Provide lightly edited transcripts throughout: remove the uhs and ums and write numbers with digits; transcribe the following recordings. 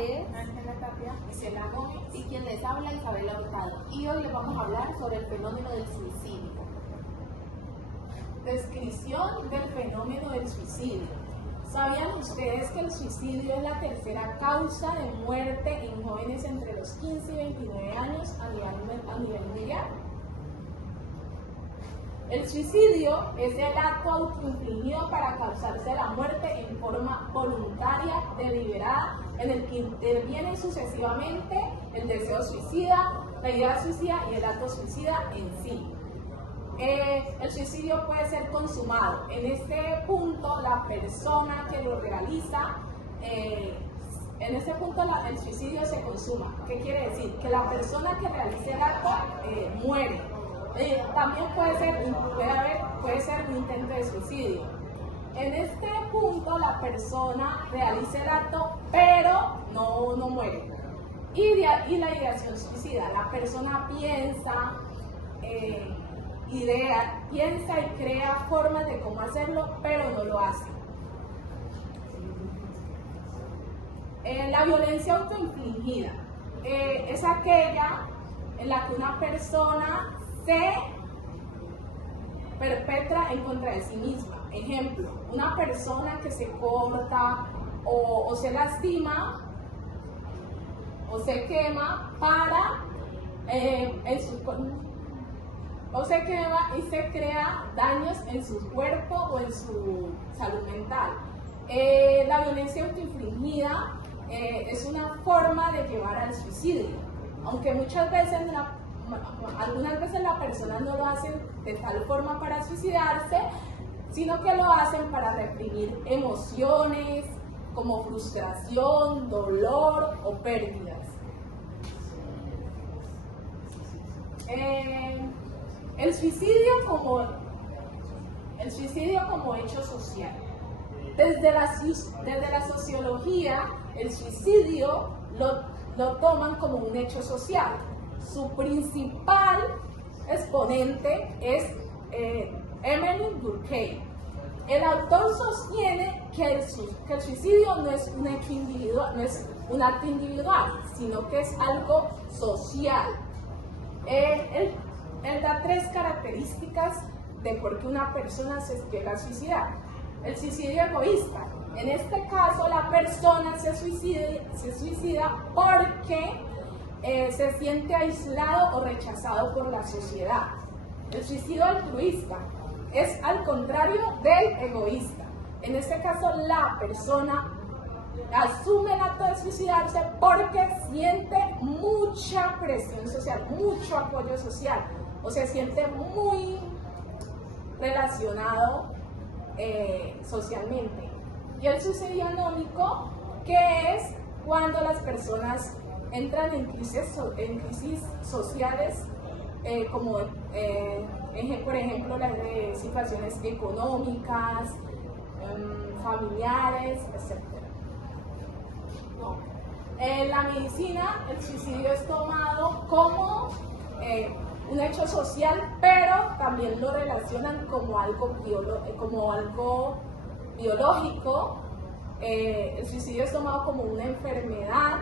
es Ángela Tapia, Isela Gómez y quien les habla, Isabela Hurtado. Y hoy les vamos a hablar sobre el fenómeno del suicidio. Descripción del fenómeno del suicidio. ¿Sabían ustedes que el suicidio es la tercera causa de muerte en jóvenes entre los 15 y 29 años a nivel mundial? El suicidio es el acto autoinfligido para causarse la muerte en forma voluntaria, deliberada, en el que intervienen sucesivamente el deseo suicida, la idea suicida y el acto suicida en sí. El suicidio puede ser consumado. En este punto, la persona que lo realiza, en este punto el suicidio se consuma. ¿Qué quiere decir? Que la persona que realiza el acto muere. También puede ser un intento de suicidio. En este punto la persona realiza el acto, pero no muere. Y la ideación suicida, la persona piensa y crea formas de cómo hacerlo, pero no lo hace. La violencia autoinfligida es aquella en la que una persona se perpetra en contra de sí misma. Ejemplo, una persona que se corta o se lastima o se quema y se crea daños en su cuerpo o en su salud mental. La violencia autoinfligida es una forma de llevar al suicidio, aunque algunas veces la persona no lo hace de tal forma para suicidarse, sino que lo hacen para reprimir emociones como frustración, dolor o pérdidas. El suicidio como hecho social. Desde la sociología, el suicidio lo toman como un hecho social. Su principal exponente es Emmeline Durkheim. El autor sostiene que el suicidio no es un hecho individual, no es un acto individual, sino que es algo social. Él da 3 características de por qué una persona se llega a suicidar. El suicidio egoísta. En este caso, la persona se suicida porque se siente aislado o rechazado por la sociedad. El suicidio altruista es al contrario del egoísta. En este caso, la persona asume el acto de suicidarse porque siente mucha presión social, mucho apoyo social, o se siente muy relacionado socialmente. Y el suicidio anómico, que es cuando las personas entran en crisis sociales, como por ejemplo las de situaciones económicas, familiares, etc. En la medicina, el suicidio es tomado como un hecho social, pero también lo relacionan como algo biológico. El suicidio es tomado como una enfermedad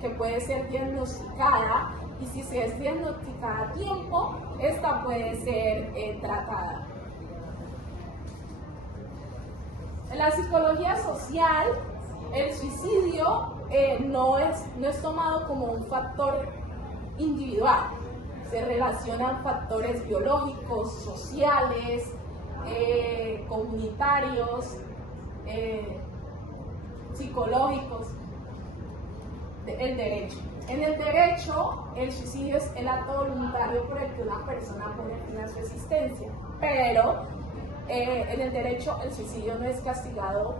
que puede ser diagnosticada, y si se es diagnosticada a tiempo, esta puede ser tratada. En la psicología social, el suicidio no es tomado como un factor individual. Se relacionan factores biológicos, sociales, comunitarios, psicológicos. El derecho. En el derecho, el suicidio es el acto voluntario por el que una persona pone fin a su existencia, pero en el derecho el suicidio no es castigado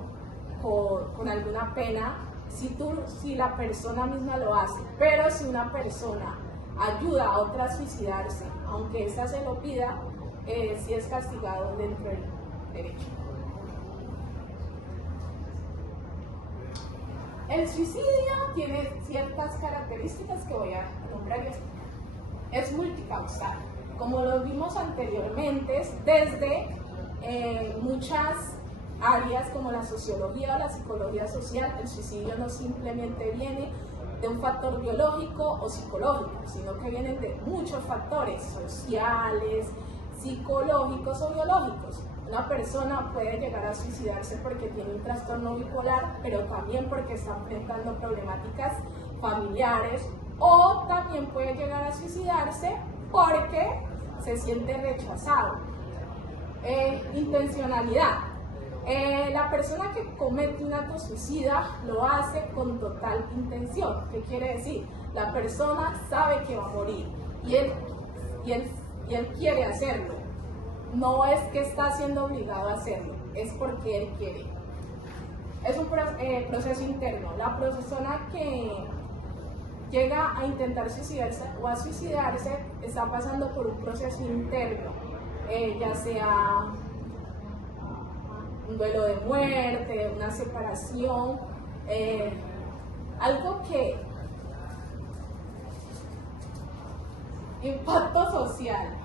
con alguna pena si la persona misma lo hace, pero si una persona ayuda a otra a suicidarse, aunque ésta se lo pida, sí es castigado dentro del derecho. El suicidio tiene ciertas características que voy a nombrar. Es multicausal. Como lo vimos anteriormente, desde muchas áreas como la sociología o la psicología social, el suicidio no simplemente viene de un factor biológico o psicológico, sino que vienen de muchos factores sociales, psicológicos o biológicos. Una persona puede llegar a suicidarse porque tiene un trastorno bipolar, pero también porque está enfrentando problemáticas familiares, o también puede llegar a suicidarse porque se siente rechazado. Intencionalidad. La persona que comete un acto suicida lo hace con total intención. ¿Qué quiere decir? La persona sabe que va a morir y él quiere hacerlo. No es que está siendo obligado a hacerlo, es porque él quiere. Es un proceso interno. La persona que llega a intentar suicidarse o a suicidarse está pasando por un proceso interno, ya sea un duelo de muerte, una separación, algo que impacto social.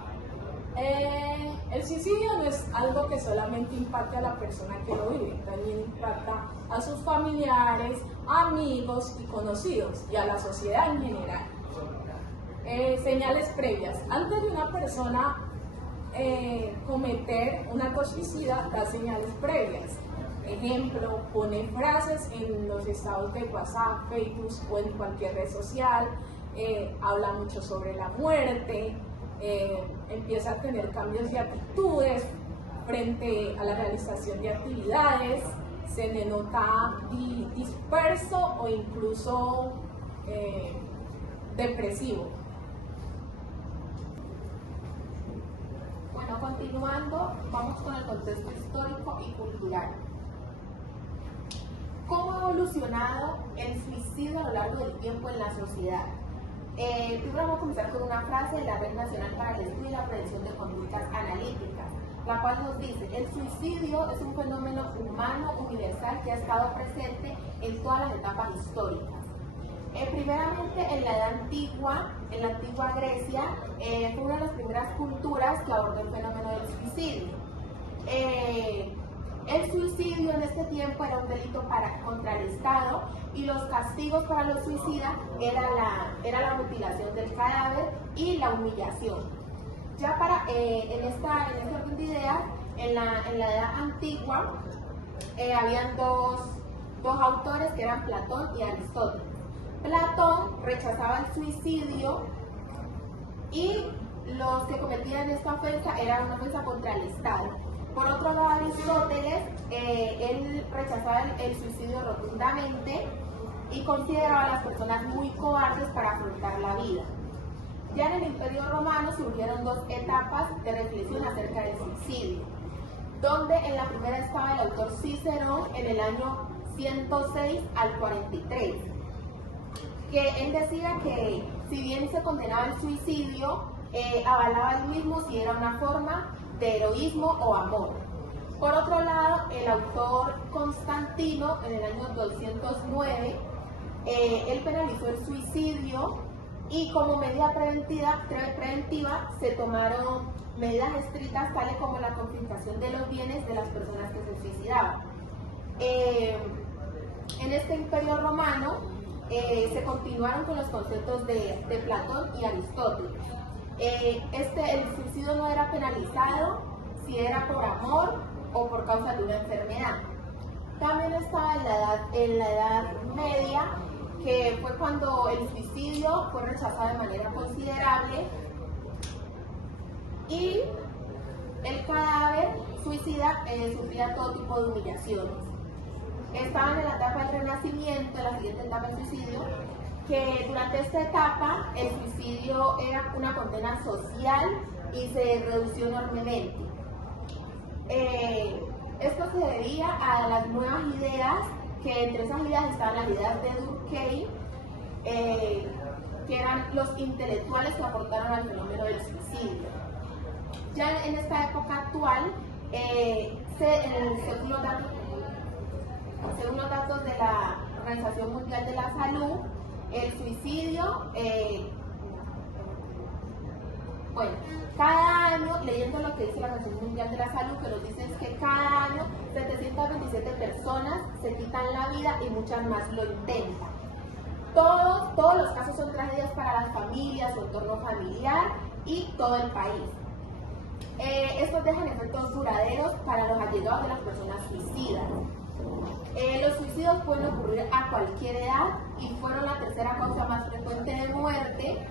El suicidio no es algo que solamente impacte a la persona que lo vive, también impacta a sus familiares, amigos y conocidos y a la sociedad en general. Señales previas. Antes de una persona cometer un acto suicida, da señales previas. Ejemplo, pone frases en los estados de WhatsApp, Facebook o en cualquier red social, habla mucho sobre la muerte, empieza a tener cambios de actitudes frente a la realización de actividades, se le nota disperso o incluso depresivo. Bueno, continuando, vamos con el contexto histórico y cultural. ¿Cómo ha evolucionado el suicidio a lo largo del tiempo en la sociedad? Primero vamos a comenzar con una frase de la Red Nacional para el Estudio y la Prevención de Conductas Analíticas, la cual nos dice: el suicidio es un fenómeno humano universal que ha estado presente en todas las etapas históricas. Primeramente en la edad antigua, en la antigua Grecia, fue una de las primeras culturas que abordó el fenómeno del suicidio. El suicidio en este tiempo era un delito contra el Estado, y los castigos para los suicidas era la mutilación del cadáver y la humillación. Ya en este orden de ideas, en la edad antigua, habían dos autores que eran Platón y Aristóteles. Platón rechazaba el suicidio y los que cometían esta ofensa era una ofensa contra el Estado. Por otro lado, Aristóteles, él rechazaba el suicidio rotundamente y consideraba a las personas muy cobardes para afrontar la vida. Ya en el Imperio Romano surgieron dos etapas de reflexión acerca del suicidio, donde en la primera estaba el autor Cicerón en el año 106 al 43, que él decía que si bien se condenaba el suicidio, avalaba el mismo si era una forma de heroísmo o amor. Por otro lado, el autor Constantino en el año 209, él penalizó el suicidio y como medida preventiva se tomaron medidas estrictas tales como la confiscación de los bienes de las personas que se suicidaban. En este Imperio Romano se continuaron con los conceptos de Platón y Aristóteles. El suicidio no era penalizado si era por amor o por causa de una enfermedad. También estaba en la edad media, que fue cuando el suicidio fue rechazado de manera considerable y el cadáver suicida sufría todo tipo de humillaciones. Estaban en la etapa del Renacimiento, en la siguiente etapa del suicidio, que durante esta etapa el suicidio era una condena social y se redució enormemente. Esto se debía a las nuevas ideas, que entre esas ideas estaban las ideas de Durkheim, que eran los intelectuales que aportaron al fenómeno del suicidio. Ya en esta época actual, según los datos de la Organización Mundial de la Salud, el suicidio Bueno, cada año, leyendo lo que dice la Organización Mundial de la Salud, que nos dice es que cada año 727 personas se quitan la vida y muchas más lo intentan. Todos los casos son tragedias para las familias, su entorno familiar y todo el país. Estos dejan efectos duraderos para los allegados de las personas suicidas. Los suicidios pueden ocurrir a cualquier edad y fueron la tercera causa más frecuente de muerte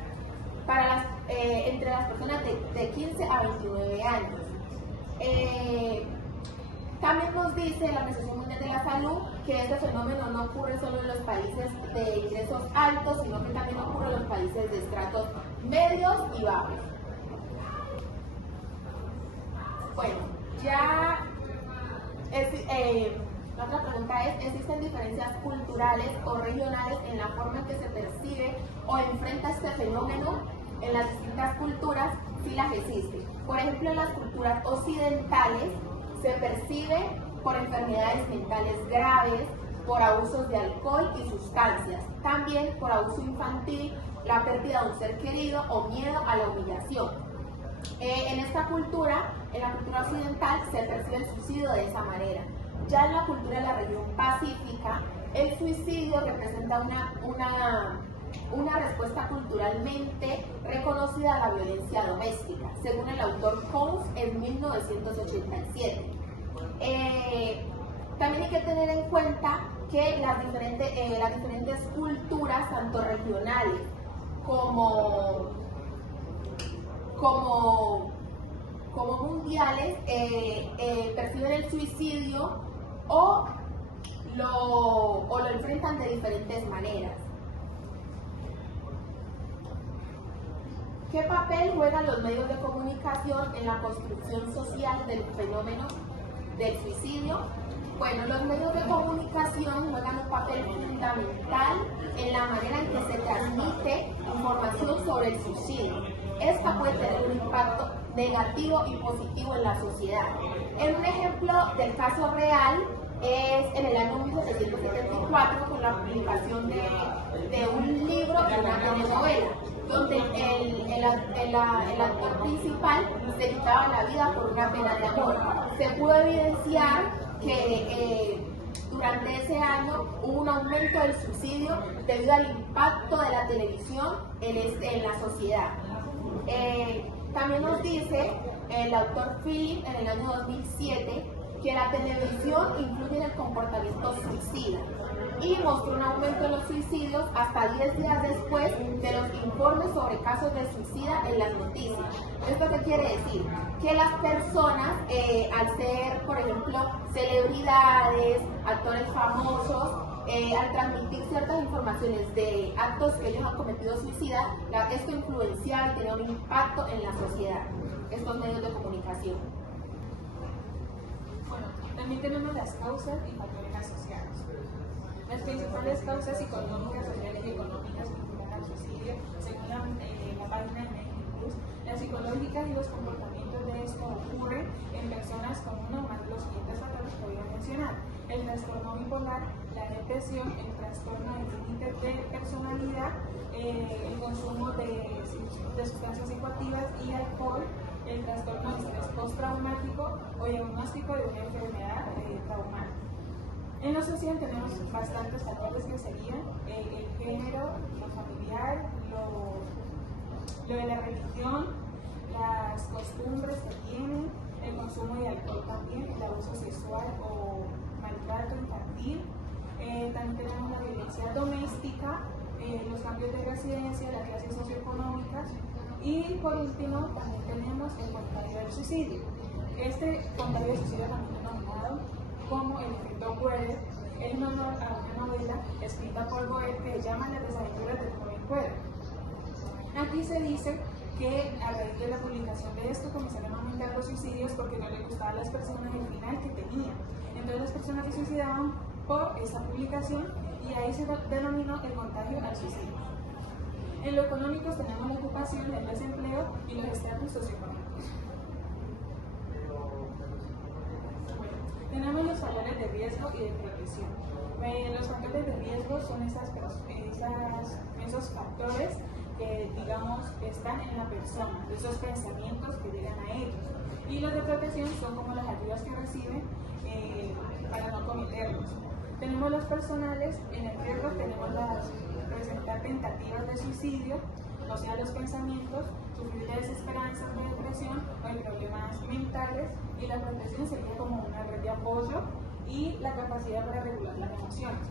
para entre las personas de 15 a 29 años. También nos dice la Organización Mundial de la Salud que este fenómeno no ocurre solo en los países de ingresos altos, sino que también ocurre en los países de estratos medios y bajos. Bueno, ya la otra pregunta es, ¿existen diferencias culturales o regionales en la forma en que se percibe o enfrenta este fenómeno en las distintas culturas? Sí las existen. Por ejemplo, en las culturas occidentales se percibe por enfermedades mentales graves, por abusos de alcohol y sustancias, también por abuso infantil, la pérdida de un ser querido o miedo a la humillación. En esta cultura, en la cultura occidental, se percibe el suicidio de esa manera. Ya en la cultura de la región pacífica, el suicidio representa una respuesta culturalmente reconocida a la violencia doméstica, según el autor Combs en 1987. También hay que tener en cuenta que las diferentes culturas, tanto regionales como mundiales, perciben el suicidio o lo enfrentan de diferentes maneras. ¿Qué papel juegan los medios de comunicación en la construcción social del fenómeno del suicidio? Bueno, los medios de comunicación juegan un papel fundamental en la manera en que se transmite información sobre el suicidio. Esta puede tener un impacto negativo y positivo en la sociedad. Un ejemplo del caso real es en el año 1774 con la publicación de un libro y una telenovela, donde el actor principal se quitaba la vida por una pena de amor. Se pudo evidenciar que durante ese año hubo un aumento del suicidio debido al impacto de la televisión en la sociedad. También nos dice el autor Philip en el año 2007 que la televisión influye en el comportamiento suicida y mostró un aumento en los suicidios hasta 10 días después de los informes sobre casos de suicida en las noticias. ¿Esto qué quiere decir? Que las personas, al ser, por ejemplo, celebridades, actores famosos, al transmitir ciertas informaciones de actos que ellos han cometido suicida, esto influenciaba y tenía un impacto en la sociedad, estos medios de comunicación. Bueno, también tenemos las causas y factores asociados. Las principales causas psicológicas, sociales y económicas que llevan al suicidio, según la página de Medicus, las psicológicas y los comportamientos de esto ocurren en personas con uno o más de los siguientes factores que voy a mencionar: el trastorno bipolar, la depresión, el trastorno de límite de personalidad, el consumo de sustancias psicoactivas y alcohol, el trastorno de estrés postraumático o diagnóstico de una enfermedad traumática. En lo social tenemos bastantes factores que serían el género, lo familiar, lo de la religión, las costumbres que tienen, el consumo de alcohol también, el abuso sexual o maltrato infantil. También tenemos la violencia doméstica, los cambios de residencia, las clases socioeconómicas y por último también tenemos el contagio del suicidio. Este contagio del suicidio también denominado como el efecto Werther, en honor a una novela escrita por Goethe que se llama Las desaventuras del joven Werther. Aquí se dice que a raíz de la publicación de esto comenzaron a aumentar los suicidios porque no le gustaban a las personas el final que tenían. Entonces las personas se suicidaban por esa publicación y ahí se denominó el contagio al suicidio. En lo económico tenemos la ocupación, el desempleo y los estratos socioeconómicos. Tenemos los factores de riesgo y de protección. Los factores de riesgo son esos factores que, digamos, están en la persona, de esos pensamientos que llegan a ellos. Y los de protección son como las ayudas que reciben para no cometerlos. Tenemos los personales, en el riesgo tenemos las presentar tentativas de suicidio, o sea, los pensamientos, sufrir de desesperanza, de depresión o de problemas mentales, y la protección sería como una red de apoyo y la capacidad para regular las emociones.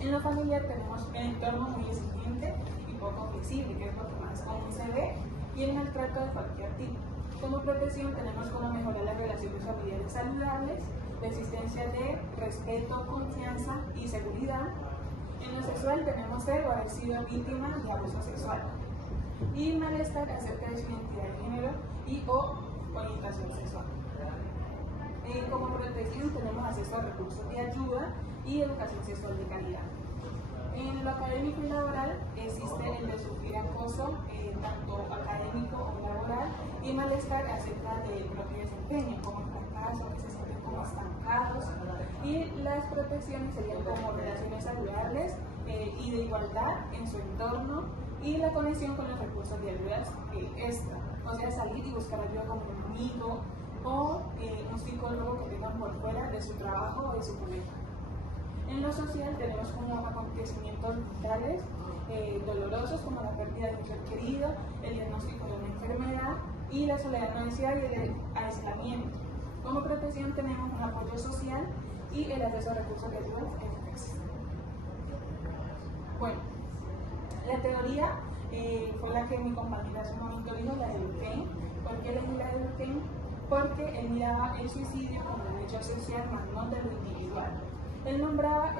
En lo familiar tenemos un entorno muy exigente y poco flexible, que es lo que más común se ve, y el maltrato de cualquier tipo. Como protección tenemos cómo mejorar las relaciones familiares saludables, la existencia de respeto, confianza y seguridad. En lo sexual tenemos ser o haber sido víctima de abuso sexual. Y malestar acerca de su identidad de género y o orientación sexual. Como protección tenemos acceso a recursos de ayuda y educación sexual de calidad. En lo académico y laboral existe el de sufrir acoso, tanto académico o laboral, y malestar acerca del propio desempeño, como el fracaso, que se sienten como estancados. Y las protecciones serían como relaciones saludables y de igualdad en su entorno, y la conexión con los recursos de ayudas extra, o sea, salir y buscar ayuda como un amigo o un psicólogo que tengan por fuera de su trabajo o de su colegio. En lo social tenemos como acontecimientos vitales dolorosos, como la pérdida de un ser querido, el diagnóstico de una enfermedad y la soledad no deseada y el aislamiento. Como protección tenemos un apoyo social y el acceso a recursos de ayuda eficaces. Bueno, la teoría fue la que mi compañera hace un momento dijo, la de Durkheim. ¿Por qué elegí la de Durkheim? Porque él miraba el suicidio como un hecho social, más no de lo individual. Él nombraba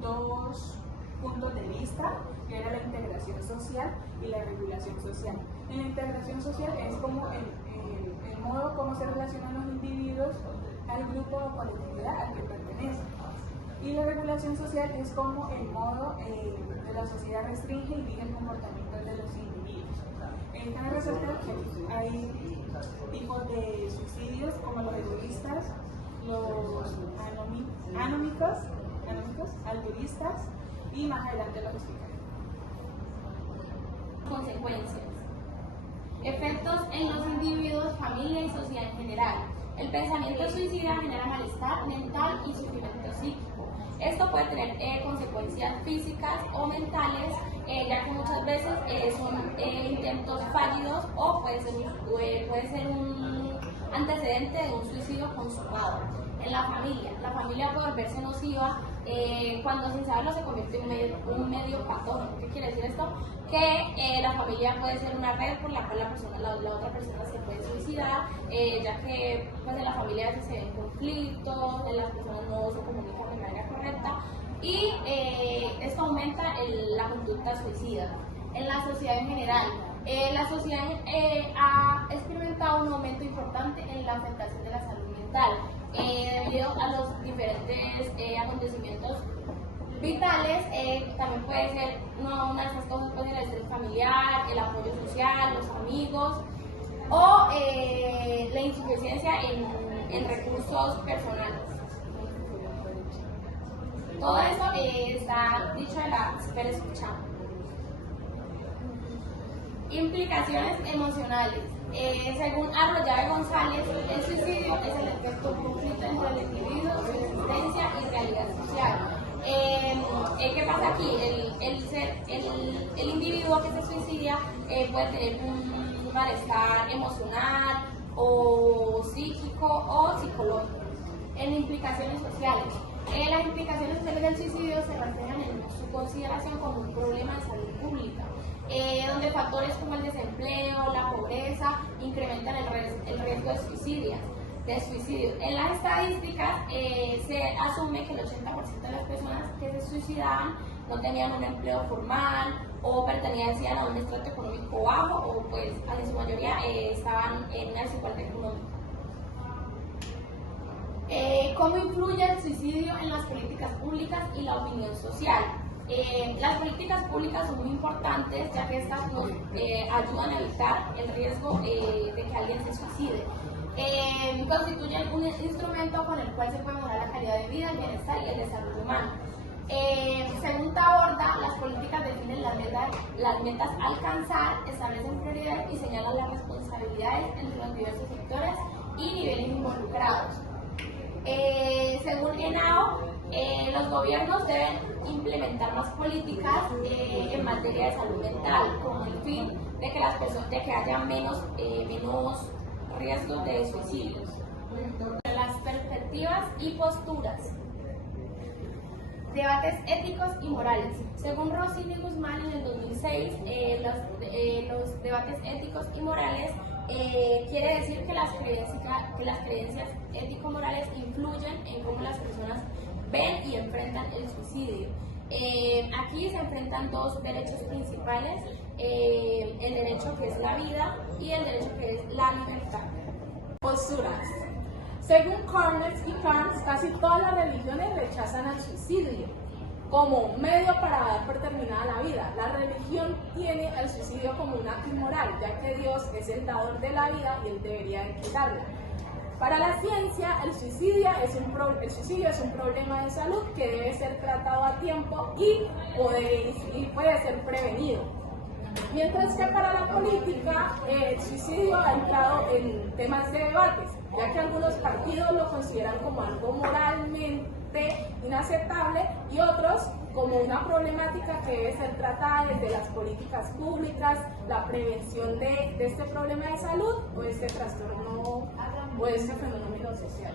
dos puntos de vista, que era la integración social y la regulación social. En la integración social es como el modo como se relacionan los individuos al grupo o colectividad al que pertenecen. Y la regulación social es como el modo de la sociedad restringe y rige el comportamiento de los individuos. Cabe resaltar que hay tipos de suicidios como los egoístas, los anómicos, altruistas, y más adelante lo explicaré. Consecuencias. Efectos en los individuos, familia y sociedad en general. El pensamiento suicida genera malestar mental y sufrimiento psíquico. Esto puede tener consecuencias físicas o mentales, ya que muchas veces son intentos fallidos o puede ser un antecedente de un suicidio consumado. En la familia puede volverse nociva cuando sin saberlo se convierte en un medio patógeno. ¿Qué quiere decir esto? Que la familia puede ser una red por la cual la otra persona se puede suicidar, ya que pues, en la familia a veces se ven conflictos, las personas no se comunican de manera correcta y esto aumenta la conducta suicida. En la sociedad en general, la sociedad ha experimentado un aumento importante en la afectación de la salud mental debido a los diferentes acontecimientos vitales. También puede ser una de esas cosas, puede ser el estrés familiar, el apoyo social, los amigos o la insuficiencia en recursos personales. Todo esto está dicho de la super escuchada. Implicaciones emocionales. Según Arroyave González, el suicidio es el efecto de un conflicto entre el individuo, su existencia y realidad social. ¿Qué pasa aquí? El individuo que se suicida puede tener un malestar emocional o psíquico o psicológico. En implicaciones sociales. Las implicaciones sociales del suicidio se reflejan en su consideración como un problema de salud pública, donde factores como el desempleo, la pobreza, incrementan el riesgo de suicidio. En las estadísticas se asume que el 80% de las personas que se suicidaban no tenían un empleo formal o pertenecían a un estrato económico bajo o pues en su mayoría estaban en una desigualdad económica. ¿Cómo influye el suicidio en las políticas públicas y la opinión social? Las políticas públicas son muy importantes ya que estas nos ayudan a evitar el riesgo de que alguien se suicide. Constituyen un instrumento con el cual se puede mejorar la calidad de vida, el bienestar y el desarrollo humano. Segunda aborda, las políticas definen las metas a alcanzar, establecen prioridades y señalan las responsabilidades entre los diversos sectores y niveles involucrados. Según ENAO, los gobiernos deben implementar más políticas en materia de salud mental, con el fin de que haya menos riesgos de suicidios. Las perspectivas y posturas. Debates éticos y morales. Según Rossini Guzmán en el 2006, los debates éticos y morales quiere decir que las creencias ético-morales influyen en cómo las personas ven y enfrentan el suicidio. Aquí se enfrentan dos derechos principales, el derecho que es la vida y el derecho que es la libertad. Posturas. Según Corners y Carnes, casi todas las religiones rechazan al suicidio como un medio para dar por terminada la vida. La religión tiene al suicidio como un acto inmoral, ya que Dios es el dador de la vida y él debería de quitarla. Para la ciencia, el suicidio es un problema de salud que debe ser tratado a tiempo y puede ser prevenido. Mientras que para la política, el suicidio ha entrado en temas de debates, ya que algunos partidos lo consideran como algo moralmente inaceptable y otros como una problemática que debe ser tratada desde las políticas públicas, la prevención de este problema de salud o este trastorno o este fenómeno social.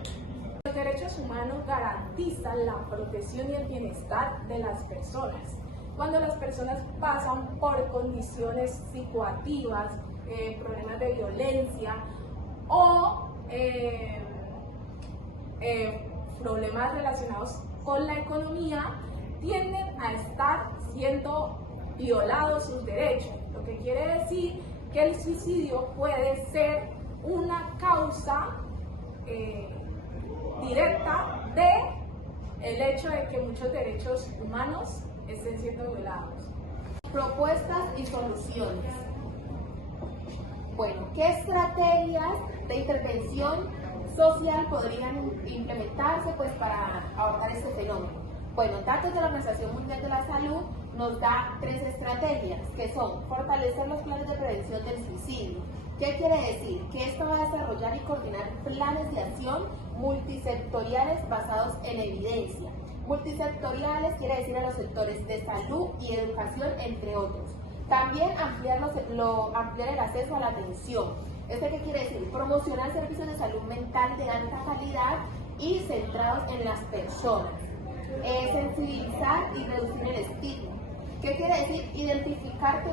Los derechos humanos garantizan la protección y el bienestar de las personas. Cuando las personas pasan por condiciones psicoactivas, problemas de violencia o problemas relacionados con la economía, tienden a estar siendo violados sus derechos, lo que quiere decir que el suicidio puede ser una causa directa del hecho de que muchos derechos humanos estén siendo violados. Propuestas y soluciones. Bueno, ¿qué estrategias de intervención social podrían implementarse para abordar este fenómeno? Bueno, datos de la Organización Mundial de la Salud nos da 3 estrategias, que son fortalecer los planes de prevención del suicidio. ¿Qué quiere decir? Que esto va a desarrollar y coordinar planes de acción multisectoriales basados en evidencia. Multisectoriales quiere decir a los sectores de salud y educación, entre otros. También ampliar el acceso a la atención. ¿Qué quiere decir? Promocionar servicios de salud mental de alta calidad y centrados en las personas. Sensibilizar y reducir el estigma. ¿Qué quiere decir? Identificar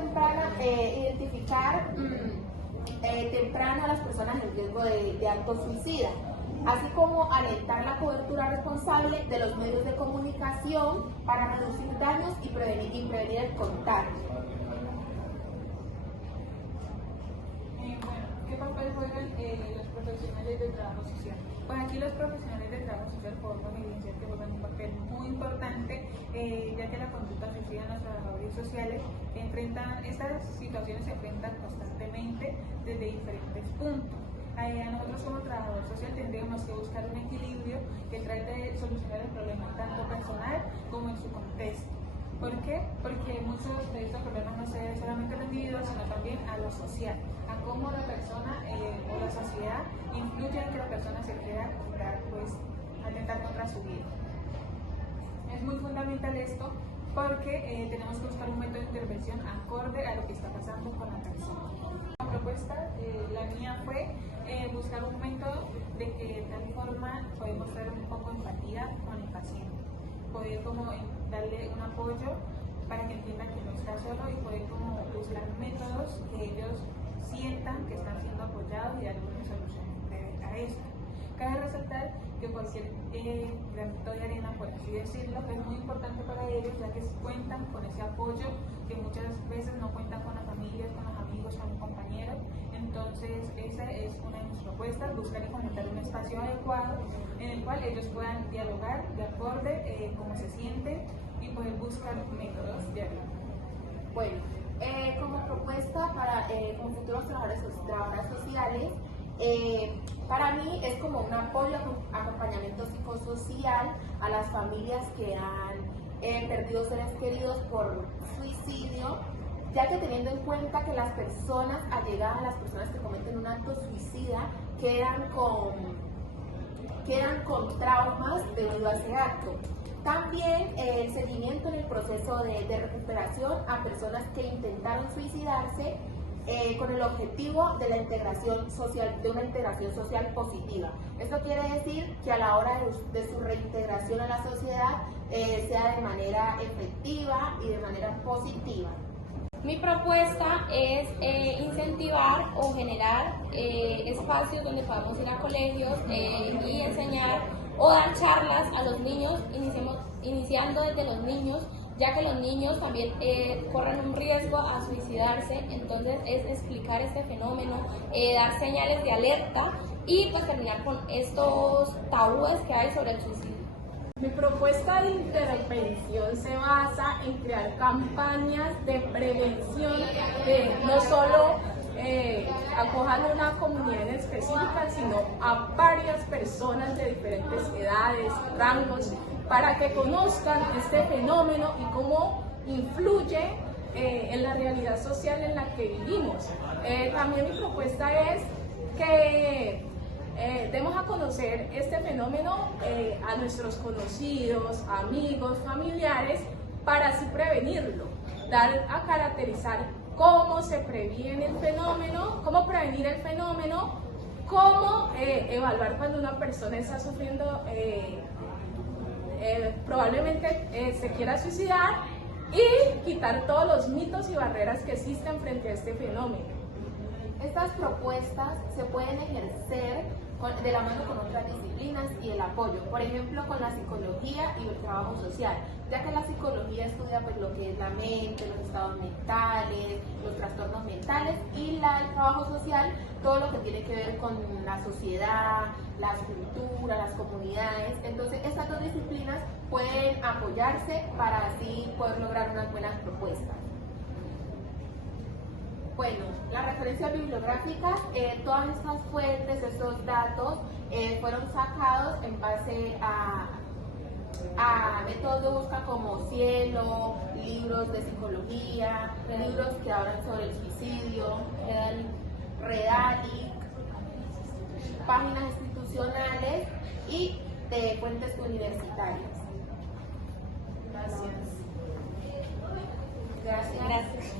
temprano a las personas en riesgo de acto suicida, así como alentar la cobertura responsable de los medios de comunicación para reducir daños y prevenir el contagio. ¿Qué papel juegan los profesionales del trabajo social? Pues aquí los profesionales del trabajo social podemos evidenciar que juegan un papel muy importante, ya que la conducta suicida en los trabajadores sociales estas situaciones se enfrentan constantemente desde diferentes puntos. Nosotros como trabajador social tendríamos que buscar un equilibrio que trate de solucionar el problema tanto personal como en su contexto. ¿Por qué? Porque muchos de estos problemas no se deben solamente a los individuos, sino también a lo social, a cómo la persona o la sociedad influye en que la persona se quiera atentar contra su vida. Es muy fundamental esto porque tenemos que buscar un método de intervención acorde a lo que está pasando con la persona. La propuesta, la mía fue buscar un método de que de tal forma podemos dar un poco de empatía con el paciente, poder como darle un apoyo para que entiendan que no está solo y poder como buscar métodos que ellos sientan que están siendo apoyados y darle una solución a esto. Cabe resaltar que cualquier granito de arena, por así decirlo, es muy importante para ellos, ya que cuentan con ese apoyo que muchas veces no cuentan con las familias, con los amigos, con los compañeros. Entonces, esa es una de mis propuestas, buscar y fomentar un espacio adecuado en el cual ellos puedan dialogar de acorde cómo se sienten y poder buscar métodos de ayuda. Bueno, como propuesta como futuros trabajadoras sociales, para mí es como un apoyo, acompañamiento psicosocial a las familias que han perdido seres queridos por suicidio, ya que teniendo en cuenta que las personas allegadas a las personas que cometen un acto suicida quedan con traumas debido a ese acto. También el seguimiento en el proceso de recuperación a personas que intentaron suicidarse con el objetivo de la integración social, de una integración social positiva. Esto quiere decir que a la hora de su reintegración a la sociedad sea de manera efectiva y de manera positiva. Mi propuesta es incentivar o generar espacios donde podamos ir a colegios y enseñar o dar charlas a los niños, iniciando desde los niños, ya que los niños también corren un riesgo a suicidarse. Entonces es explicar este fenómeno, dar señales de alerta y pues terminar con estos tabúes que hay sobre el suicidio. Mi propuesta de intervención se basa en crear campañas de prevención que no solo acojan a una comunidad en específica, sino a varias personas de diferentes edades, rangos, para que conozcan este fenómeno y cómo influye en la realidad social en la que vivimos. También mi propuesta es que demos a conocer este fenómeno a nuestros conocidos, amigos, familiares, para así prevenirlo, dar a caracterizar cómo se previene el fenómeno, cómo prevenir el fenómeno, cómo evaluar cuando una persona está sufriendo, probablemente se quiera suicidar, y quitar todos los mitos y barreras que existen frente a este fenómeno. Estas propuestas se pueden ejercer de la mano con otras disciplinas y el apoyo, por ejemplo con la psicología y el trabajo social, ya que la psicología estudia pues lo que es la mente, los estados mentales, los trastornos mentales, y el trabajo social todo lo que tiene que ver con la sociedad, las culturas, las comunidades. Entonces estas dos disciplinas pueden apoyarse para así poder lograr unas buenas propuestas. Bueno, las referencias bibliográficas, todas estas fuentes, estos datos fueron sacados en base a métodos de búsqueda como Cielo, libros de psicología, libros que hablan sobre el suicidio, Redalyc, páginas institucionales y de fuentes universitarias. Gracias. Gracias.